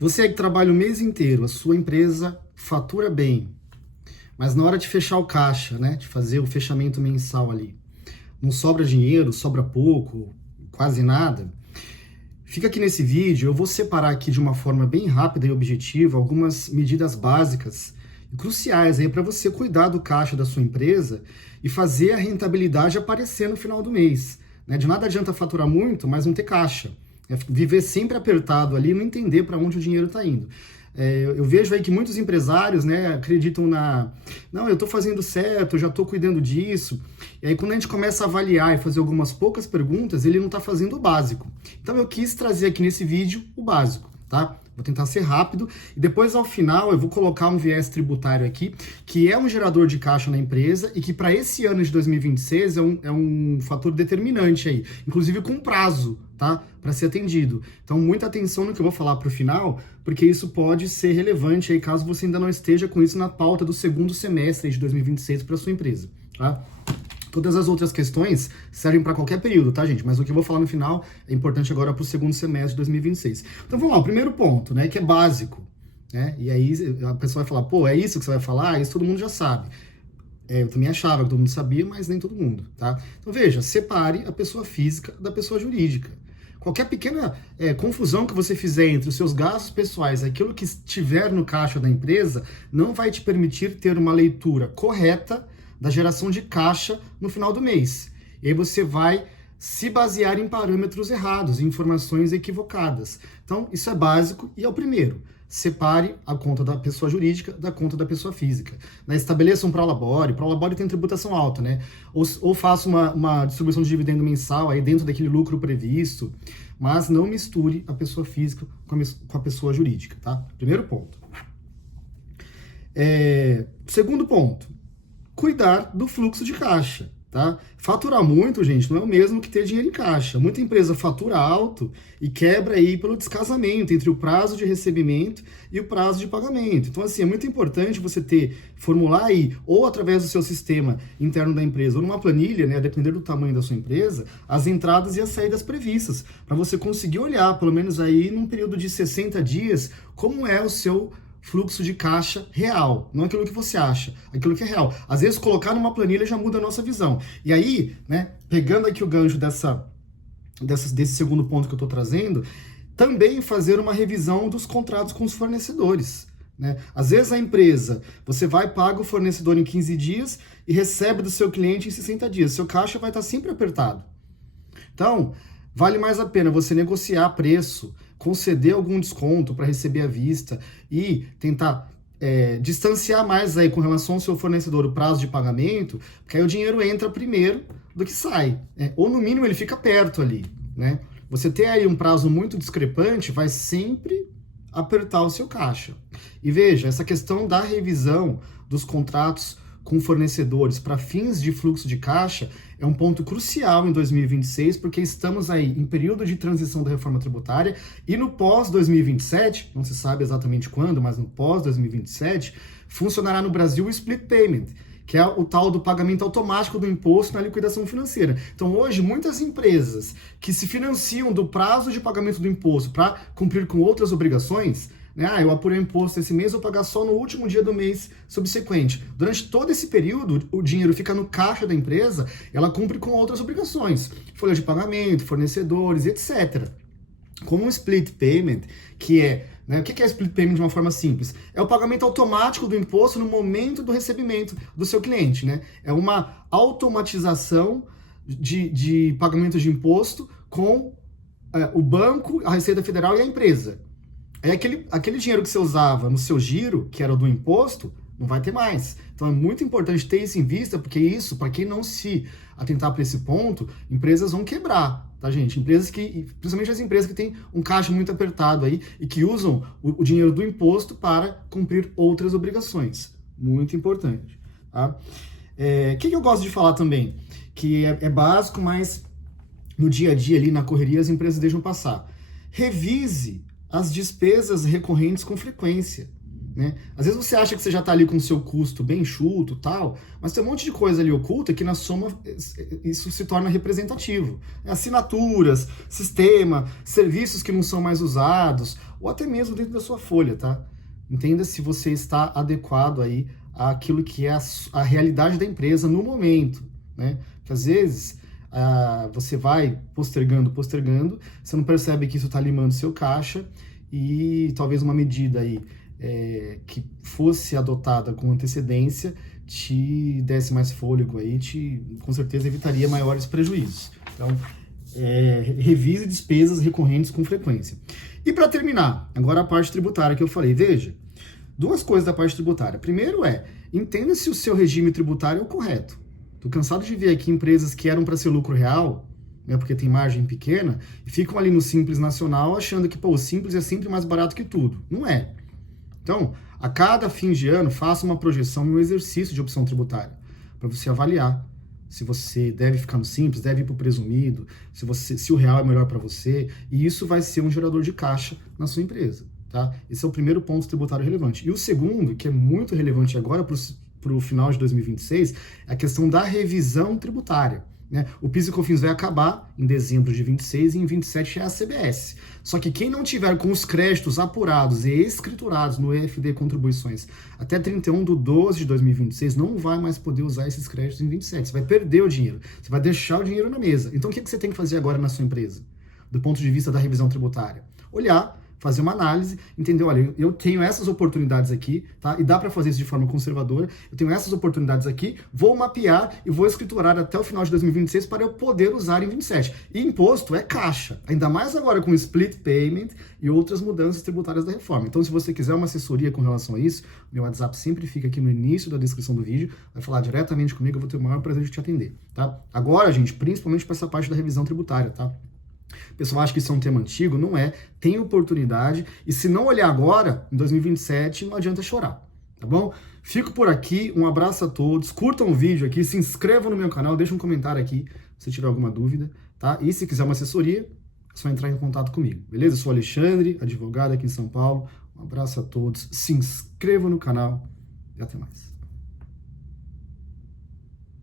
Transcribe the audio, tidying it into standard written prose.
Você aí que trabalha o mês inteiro, a sua empresa fatura bem, mas na hora de fechar o caixa, né, de fazer o fechamento mensal ali, não sobra dinheiro, sobra pouco, quase nada. Fica aqui nesse vídeo, eu vou separar aqui de uma forma bem rápida e objetiva algumas medidas básicas e cruciais aí para você cuidar do caixa da sua empresa e fazer a rentabilidade aparecer no final do mês, né? De nada adianta faturar muito, mas não ter caixa. É viver sempre apertado ali e não entender para onde o dinheiro está indo. Eu vejo aí que muitos empresários, né, acreditam não, eu estou fazendo certo, eu já estou cuidando disso. E aí quando a gente começa a avaliar e fazer algumas poucas perguntas, ele não está fazendo o básico. Então eu quis trazer aqui nesse vídeo o básico, tá? Vou tentar ser rápido e depois ao final eu vou colocar um viés tributário aqui, que é um gerador de caixa na empresa e que para esse ano de 2026 é um fator determinante aí, inclusive com prazo, tá? Para ser atendido. Então muita atenção no que eu vou falar para o final, porque isso pode ser relevante aí caso você ainda não esteja com isso na pauta do segundo semestre de 2026 para sua empresa, tá? Todas as outras questões servem para qualquer período, tá, gente? Mas o que eu vou falar no final é importante agora para o segundo semestre de 2026. Então vamos lá, o primeiro ponto, né, que é básico, né? E aí a pessoa vai falar, pô, é isso que você vai falar? Isso todo mundo já sabe. Eu também achava que todo mundo sabia, mas nem todo mundo, tá? Então veja, separe a pessoa física da pessoa jurídica. Qualquer pequena confusão que você fizer entre os seus gastos pessoais, aquilo que estiver no caixa da empresa, não vai te permitir ter uma leitura correta da geração de caixa no final do mês. E aí você vai se basear em parâmetros errados, em informações equivocadas. Então, isso é básico e é o primeiro. Separe a conta da pessoa jurídica da conta da pessoa física. Né? Estabeleça um prolabore. Prolabore tem tributação alta, né? Ou faça uma distribuição de dividendo mensal aí dentro daquele lucro previsto, mas não misture a pessoa física com a pessoa jurídica, tá? Primeiro ponto. Segundo ponto, cuidar do fluxo de caixa, tá? Faturar muito, gente, não é o mesmo que ter dinheiro em caixa. Muita empresa fatura alto e quebra aí pelo descasamento entre o prazo de recebimento e o prazo de pagamento. Então, assim, é muito importante você formular aí, ou através do seu sistema interno da empresa, ou numa planilha, né, a depender do tamanho da sua empresa, as entradas e as saídas previstas, para você conseguir olhar, pelo menos aí num período de 60 dias, como é o seu fluxo de caixa real, não aquilo que você acha, aquilo que é real. Às vezes colocar numa planilha já muda a nossa visão. E aí, né, pegando aqui o gancho desse segundo ponto que eu estou trazendo, também fazer uma revisão dos contratos com os fornecedores. Né? Às vezes a empresa, você vai paga o fornecedor em 15 dias e recebe do seu cliente em 60 dias. Seu caixa vai estar sempre apertado. Então, vale mais a pena você negociar preço, conceder algum desconto para receber à vista e tentar distanciar mais aí com relação ao seu fornecedor o prazo de pagamento, porque aí o dinheiro entra primeiro do que sai. Ou no mínimo ele fica perto ali. Né? Você ter aí um prazo muito discrepante vai sempre apertar o seu caixa. E veja, essa questão da revisão dos contratos com fornecedores para fins de fluxo de caixa é um ponto crucial em 2026, porque estamos aí em período de transição da reforma tributária e no pós-2027, não se sabe exatamente quando, mas no pós-2027, funcionará no Brasil o split payment, que é o tal do pagamento automático do imposto na liquidação financeira. Então hoje, muitas empresas que se financiam do prazo de pagamento do imposto para cumprir com outras obrigações, né? Eu apurei o imposto esse mês, vou pagar só no último dia do mês subsequente. Durante todo esse período, o dinheiro fica no caixa da empresa, ela cumpre com outras obrigações, folha de pagamento, fornecedores, etc. Como um split payment, que é, né, o que é split payment de uma forma simples? É o pagamento automático do imposto no momento do recebimento do seu cliente. Né? É uma automatização de pagamento de imposto com o banco, a Receita Federal e a empresa. Aí aquele dinheiro que você usava no seu giro, que era do imposto, não vai ter mais. Então é muito importante ter isso em vista, porque isso, para quem não se atentar para esse ponto, empresas vão quebrar, tá, gente? Empresas principalmente as empresas que têm um caixa muito apertado aí e que usam o dinheiro do imposto para cumprir outras obrigações. Muito importante, tá? O que eu gosto de falar também? Que é básico, mas no dia a dia ali, na correria, as empresas deixam passar. Revise as despesas recorrentes com frequência. né? Às vezes você acha que você já está ali com o seu custo bem enxuto, tal, mas tem um monte de coisa ali oculta que na soma isso se torna representativo. Assinaturas, sistema, serviços que não são mais usados, ou até mesmo dentro da sua folha, tá? Entenda se você está adequado aí àquilo que é a realidade da empresa no momento, né? Porque às vezes você vai postergando, você não percebe que isso está limando seu caixa e talvez uma medida aí que fosse adotada com antecedência te desse mais fôlego aí, com certeza evitaria maiores prejuízos. Então, revise despesas recorrentes com frequência. E para terminar, agora a parte tributária que eu falei. Veja, duas coisas da parte tributária. Primeiro entenda se o seu regime tributário é o correto. Estou cansado de ver aqui empresas que eram para ser lucro real, né, porque tem margem pequena, e ficam ali no Simples Nacional achando que o Simples é sempre mais barato que tudo. Não é. Então, a cada fim de ano, faça uma projeção e um exercício de opção tributária, para você avaliar se você deve ficar no Simples, deve ir para o presumido, se o real é melhor para você, e isso vai ser um gerador de caixa na sua empresa. Tá? Esse é o primeiro ponto tributário relevante. E o segundo, que é muito relevante agora para o final de 2026, é a questão da revisão tributária. Né? O PIS e COFINS vai acabar em dezembro de 26 e em 27 é a CBS. Só que quem não tiver com os créditos apurados e escriturados no EFD Contribuições até 31/12/2026 não vai mais poder usar esses créditos em 27. Você vai perder o dinheiro. Você vai deixar o dinheiro na mesa. Então o que você tem que fazer agora na sua empresa? Do ponto de vista da revisão tributária? Olhar, fazer uma análise, entender, olha, eu tenho essas oportunidades aqui, tá? E dá para fazer isso de forma conservadora, eu tenho essas oportunidades aqui, vou mapear e vou escriturar até o final de 2026 para eu poder usar em 27. E imposto é caixa, ainda mais agora com split payment e outras mudanças tributárias da reforma. Então, se você quiser uma assessoria com relação a isso, meu WhatsApp sempre fica aqui no início da descrição do vídeo, vai falar diretamente comigo, eu vou ter o maior prazer de te atender, tá? Agora, gente, principalmente para essa parte da revisão tributária, tá? O pessoal acha que isso é um tema antigo, não é. Tem oportunidade, e se não olhar agora, em 2027, não adianta chorar, tá bom? Fico por aqui, um abraço a todos, curtam o vídeo aqui, se inscrevam no meu canal, deixa um comentário aqui se tiver alguma dúvida, tá? E se quiser uma assessoria, é só entrar em contato comigo, beleza? Eu sou Alexandre, advogado aqui em São Paulo, um abraço a todos, se inscrevam no canal e até mais.